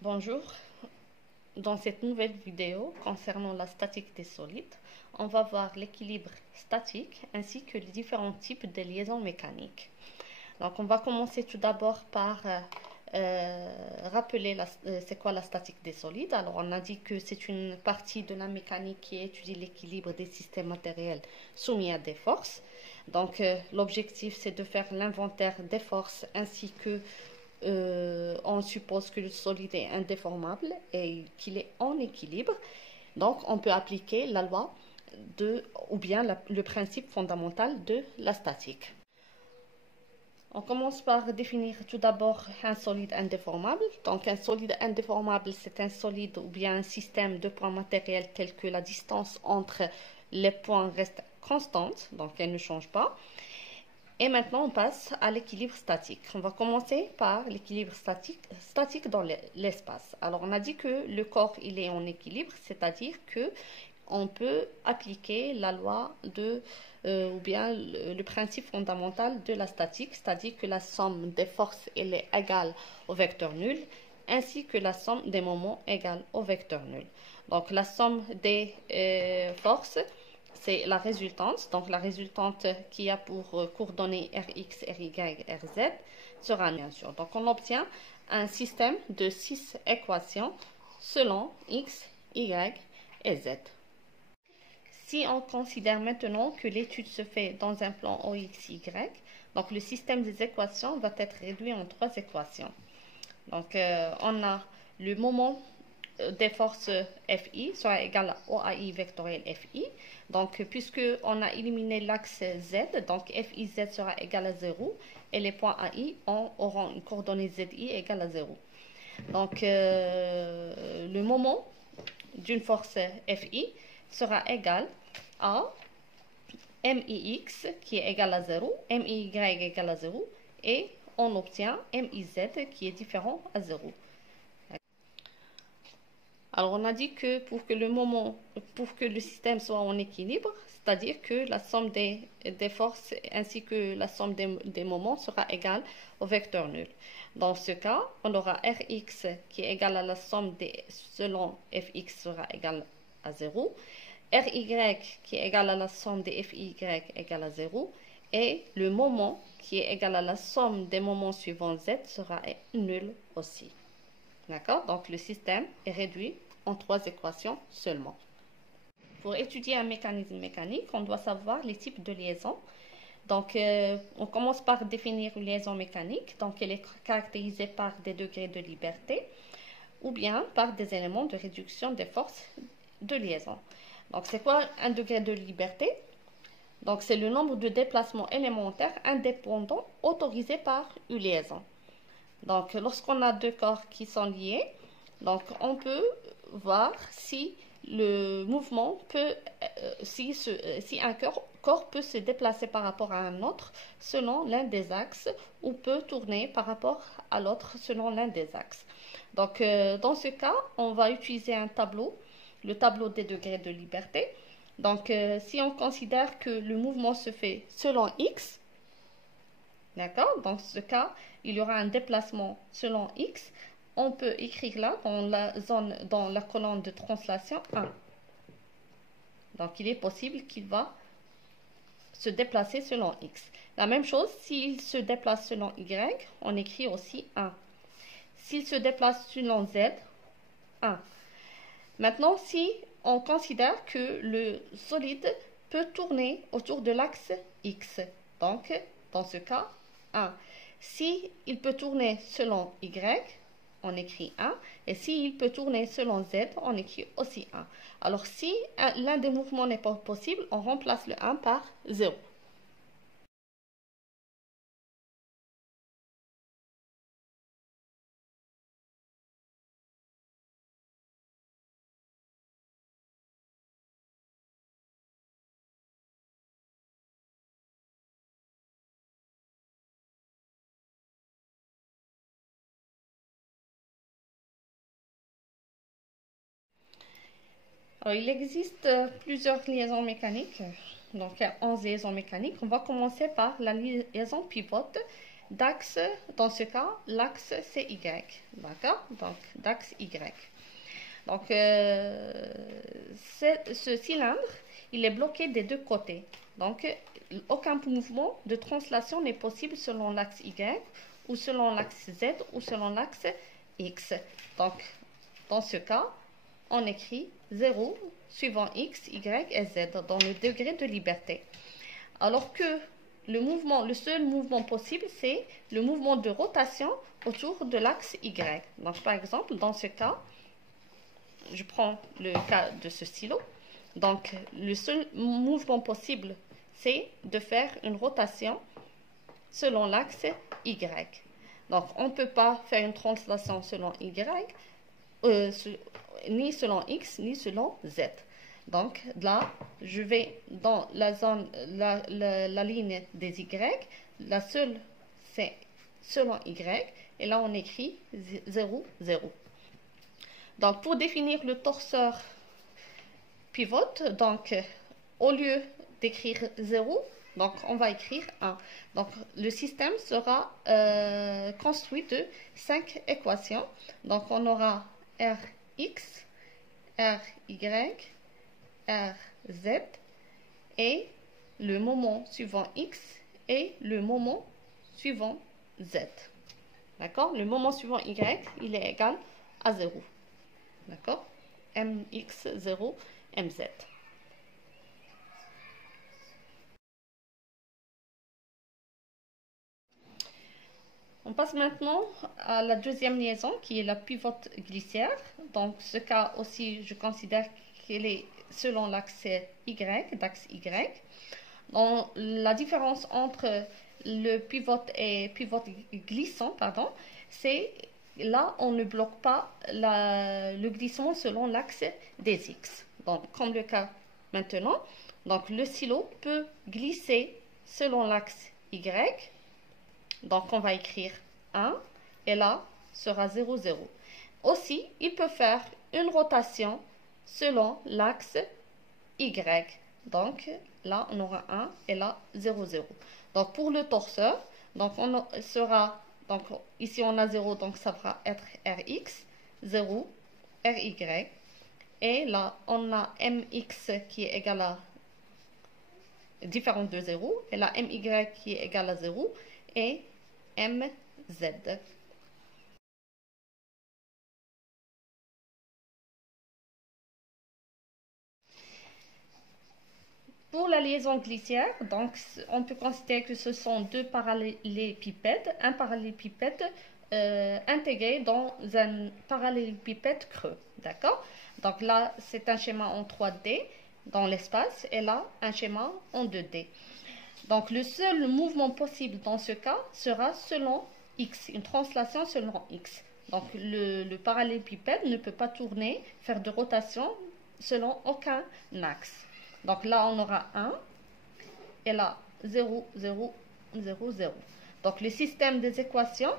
Bonjour, dans cette nouvelle vidéo concernant la statique des solides, on va voir l'équilibre statique ainsi que les différents types de liaisons mécaniques. Donc on va commencer tout d'abord par rappeler c'est quoi la statique des solides. Alors on a dit que c'est une partie de la mécanique qui étudie l'équilibre des systèmes matériels soumis à des forces. Donc l'objectif c'est de faire l'inventaire des forces ainsi que on suppose que le solide est indéformable et qu'il est en équilibre. Donc, on peut appliquer la loi ou bien le principe fondamental de la statique. On commence par définir tout d'abord un solide indéformable. Donc, un solide indéformable, c'est un solide ou bien un système de points matériels tel que la distance entre les points reste constante, donc elle ne change pas. Et maintenant, on passe à l'équilibre statique. On va commencer par l'équilibre statique dans l'espace. Alors, on a dit que le corps, il est en équilibre, c'est-à-dire que on peut appliquer la loi ou bien le principe fondamental de la statique, c'est-à-dire que la somme des forces, elle est égale au vecteur nul, ainsi que la somme des moments égale au vecteur nul. Donc, la somme des forces, c'est la résultante. Donc, la résultante qui a pour coordonnées Rx, Ry, Rz sera bien sûr. Donc, on obtient un système de 6 équations selon X, Y et Z. Si on considère maintenant que l'étude se fait dans un plan OXY, donc le système des équations va être réduit en 3 équations. Donc, on a le moment des forces FI sera égal à OAI vectoriel FI. Donc, puisque on a éliminé l'axe Z, donc FIZ sera égal à 0 et les points AI auront une coordonnée ZI égale à 0. Donc, le moment d'une force FI sera égal à MIX qui est égal à 0, MIY égal à 0 et on obtient MIZ qui est différent à 0. Alors, on a dit que pour que le système soit en équilibre, c'est-à-dire que la somme des forces ainsi que la somme des moments sera égale au vecteur nul. Dans ce cas, on aura Rx qui est égal à la somme selon Fx sera égal à 0, Ry qui est égal à la somme des Fy égale à 0, et le moment qui est égal à la somme des moments suivants Z sera nul aussi. D'accord? Donc, le système est réduit en 3 équations seulement. Pour étudier un mécanisme mécanique, on doit savoir les types de liaisons. Donc, on commence par définir une liaison mécanique. Donc, elle est caractérisée par des degrés de liberté ou bien par des éléments de réduction des forces de liaison. Donc, c'est quoi un degré de liberté? Donc, c'est le nombre de déplacements élémentaires indépendants autorisés par une liaison. Donc, lorsqu'on a deux corps qui sont liés, donc on peut voir si le mouvement peut, si un corps peut se déplacer par rapport à un autre selon l'un des axes ou peut tourner par rapport à l'autre selon l'un des axes. Donc, dans ce cas, on va utiliser un tableau, le tableau des degrés de liberté. Donc, si on considère que le mouvement se fait selon X, d'accord? Dans ce cas, il y aura un déplacement selon X. On peut écrire là, dans la colonne de translation 1. Donc, il est possible qu'il va se déplacer selon X. La même chose, s'il se déplace selon Y, on écrit aussi 1. S'il se déplace selon Z, 1. Maintenant, si on considère que le solide peut tourner autour de l'axe X, donc, dans ce cas, 1. Si il peut tourner selon Y, on écrit 1. Et s'il peut tourner selon Z, on écrit aussi 1. Alors, si l'un des mouvements n'est pas possible, on remplace le 1 par 0. Alors, il existe plusieurs liaisons mécaniques. Donc, il y a 11 liaisons mécaniques. On va commencer par la liaison pivote d'axe, dans ce cas, l'axe c'est Y. D'accord? Donc, d'axe Y. Donc, ce cylindre, il est bloqué des deux côtés. Donc, aucun mouvement de translation n'est possible selon l'axe Y, ou selon l'axe Z, ou selon l'axe X. Donc, dans ce cas, on écrit 0 suivant X, Y et Z dans le degré de liberté. Alors que le seul mouvement possible, c'est le mouvement de rotation autour de l'axe Y. Donc, par exemple, dans ce cas, je prends le cas de ce stylo. Donc, le seul mouvement possible, c'est de faire une rotation selon l'axe Y. Donc, on ne peut pas faire une translation selon Y, ni selon X, ni selon Z. Donc, là, je vais dans la zone, la ligne des Y. La seule, c'est selon Y. Et là, on écrit 0, 0. Donc, pour définir le torseur pivote, donc, au lieu d'écrire 0, donc, on va écrire 1. Donc, le système sera construit de 5 équations. Donc, on aura Rx, Ry, Rz et le moment suivant X et le moment suivant Z. D'accord? Le moment suivant Y, il est égal à 0. D'accord? Mx0, Mz. On passe maintenant à la deuxième liaison qui est la pivote glissière. Donc, ce cas aussi, je considère qu'il est selon l'axe Y, d'axe Y. Donc, la différence entre le pivote et pivote glissant, pardon, c'est là, on ne bloque pas le glissement selon l'axe des X. Donc, comme le cas maintenant, donc le stylo peut glisser selon l'axe Y. Donc, on va écrire 1 et là sera 0, 0. Aussi, il peut faire une rotation selon l'axe Y. Donc, là, on aura 1 et là, 0, 0. Donc, pour le torseur, donc on sera, donc ici on a 0, donc ça va être Rx, 0, Ry. Et là, on a Mx qui est égal à différent de 0. Et là, My qui est égal à 0. Et Mz. Pour la liaison glissière, donc on peut considérer que ce sont deux parallélépipèdes, un parallélépipède intégré dans un parallélépipède creux, d'accord? Donc là, c'est un schéma en 3D dans l'espace et là, un schéma en 2D. Donc le seul mouvement possible dans ce cas sera selon X, une translation selon X. Donc le parallélépipède ne peut pas tourner, faire de rotation selon aucun axe. Donc là, on aura 1 et là 0, 0, 0, 0. Donc le système des équations,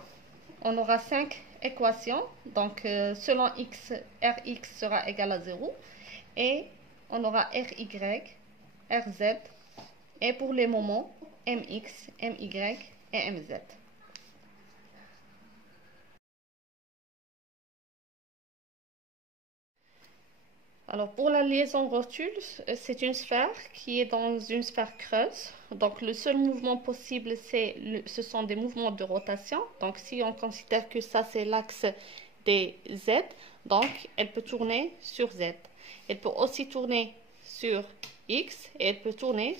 on aura 5 équations. Donc selon X, Rx sera égal à 0 et on aura Ry, Rz et pour les moments, Mx, My et Mz. Alors pour la liaison rotule, c'est une sphère qui est dans une sphère creuse. Donc le seul mouvement possible, ce sont des mouvements de rotation. Donc si on considère que ça c'est l'axe des Z, donc elle peut tourner sur Z. Elle peut aussi tourner sur X et elle peut tourner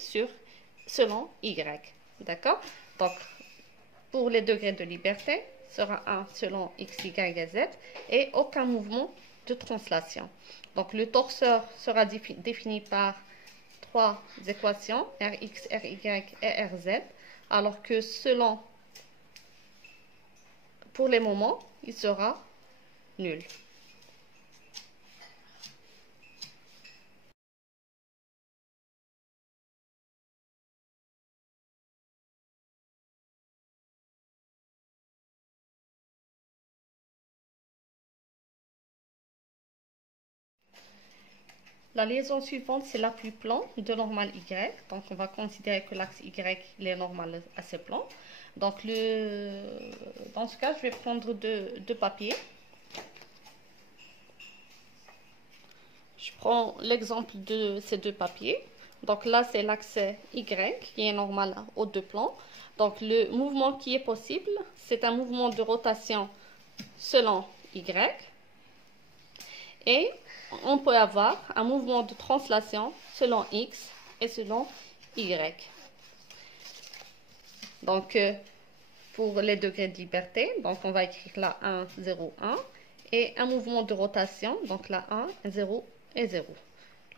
selon Y. D'accord? Donc pour les degrés de liberté, sera 1 selon X, Y et Z et aucun mouvement de translation. Donc le torseur sera défini par trois équations, Rx, Ry et Rz, alors que pour les moments, il sera nul. La liaison suivante, c'est la plus plan de normal Y. Donc, on va considérer que l'axe Y il est normal à ce plan. Donc, dans ce cas, je vais prendre deux papiers. Je prends l'exemple de ces deux papiers. Donc là, c'est l'axe Y qui est normal aux deux plans. Donc le mouvement qui est possible, c'est un mouvement de rotation selon Y. Et on peut avoir un mouvement de translation selon X et selon Y. Donc pour les degrés de liberté, donc on va écrire là 1, 0, 1. Et un mouvement de rotation, donc là 1, 0 et 0.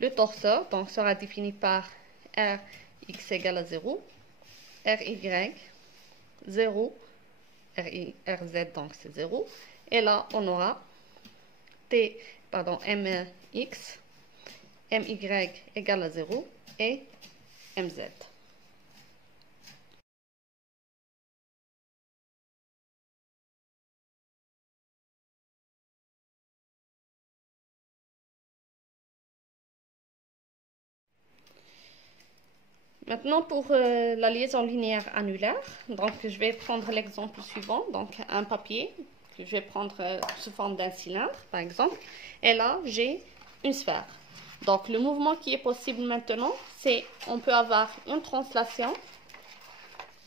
Le torseur donc, sera défini par Rx égale à 0, Ry 0, Rz donc c'est 0. Et là, on aura Mx, My égale à 0 et Mz. Maintenant, pour la liaison linéaire annulaire, donc je vais prendre l'exemple suivant, donc un papier que je vais prendre sous forme d'un cylindre, par exemple, et là, j'ai une sphère. Donc, le mouvement qui est possible maintenant, c'est on peut avoir une translation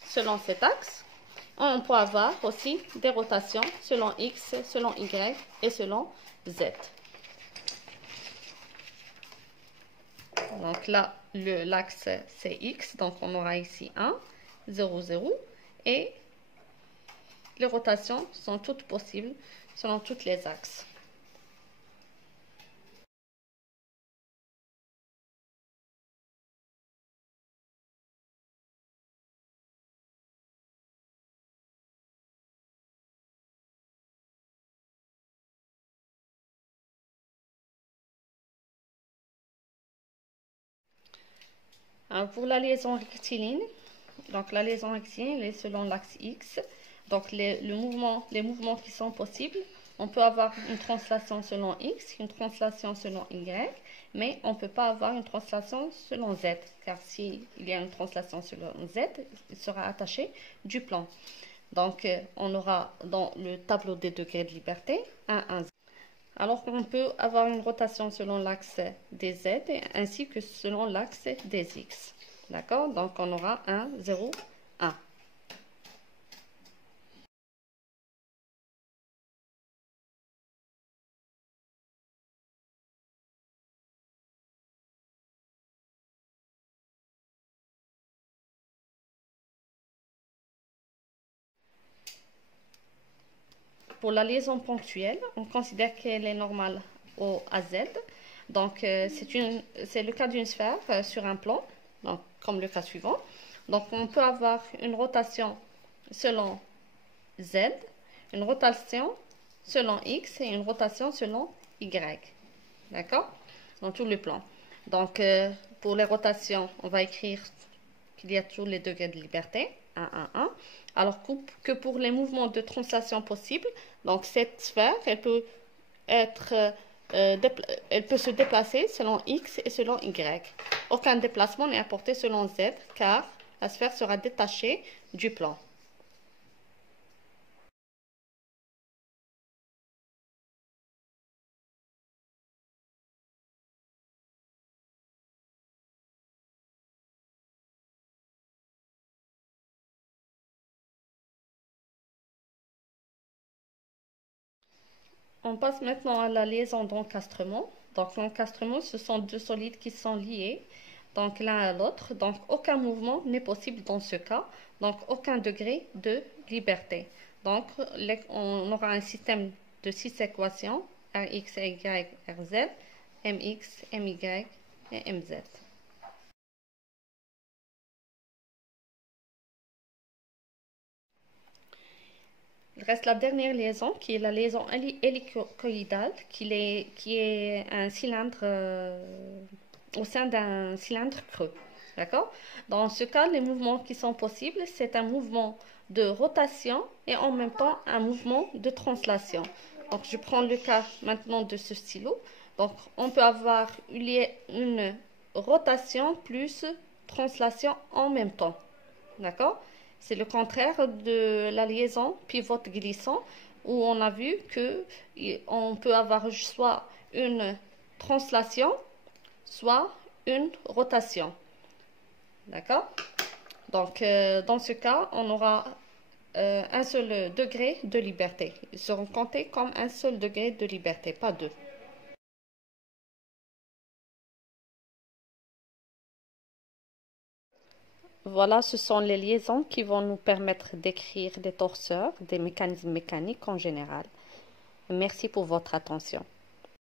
selon cet axe, on peut avoir aussi des rotations selon X, selon Y et selon Z. Donc là, l'axe c'est X, donc on aura ici 1, 0, 0. Et les rotations sont toutes possibles selon tous les axes. Alors pour la liaison rectiligne, donc la liaison rectiligne est selon l'axe X. Donc les mouvements qui sont possibles, on peut avoir une translation selon X, une translation selon Y, mais on ne peut pas avoir une translation selon Z, car s'il y a une translation selon Z, il sera attaché du plan. Donc on aura dans le tableau des degrés de liberté 1, 1, 0. Alors qu'on peut avoir une rotation selon l'axe des Z ainsi que selon l'axe des X. D'accord? Donc on aura 1, 0, 1. Pour la liaison ponctuelle, on considère qu'elle est normale à Z. Donc, c'est le cas d'une sphère sur un plan, donc, comme le cas suivant. Donc, on peut avoir une rotation selon Z, une rotation selon X et une rotation selon Y. D'accord? Dans tout le plan. Donc, pour les rotations, on va écrire qu'il y a tous les degrés de liberté. 1, 1, 1. Alors que pour les mouvements de translation possibles, donc cette sphère, elle peut se déplacer selon X et selon Y. Aucun déplacement n'est apporté selon Z, car la sphère sera détachée du plan. On passe maintenant à la liaison d'encastrement. Donc l'encastrement, ce sont deux solides qui sont liés, donc l'un à l'autre. Donc aucun mouvement n'est possible dans ce cas. Donc aucun degré de liberté. Donc on aura un système de 6 équations, Rx, Y, Rz, Mx, My et Mz. Il reste la dernière liaison qui est la liaison hélicoïdale qui est un cylindre au sein d'un cylindre creux. D'accord? Dans ce cas, les mouvements qui sont possibles, c'est un mouvement de rotation et en même temps un mouvement de translation. Donc, je prends le cas maintenant de ce stylo. Donc, on peut avoir une rotation plus translation en même temps. D'accord? C'est le contraire de la liaison pivote-glissant où on a vu que on peut avoir soit une translation, soit une rotation. D'accord? Donc, dans ce cas, on aura un seul degré de liberté. Ils seront comptés comme un seul degré de liberté, pas deux. Voilà, ce sont les liaisons qui vont nous permettre d'écrire des torseurs, des mécanismes mécaniques en général. Merci pour votre attention.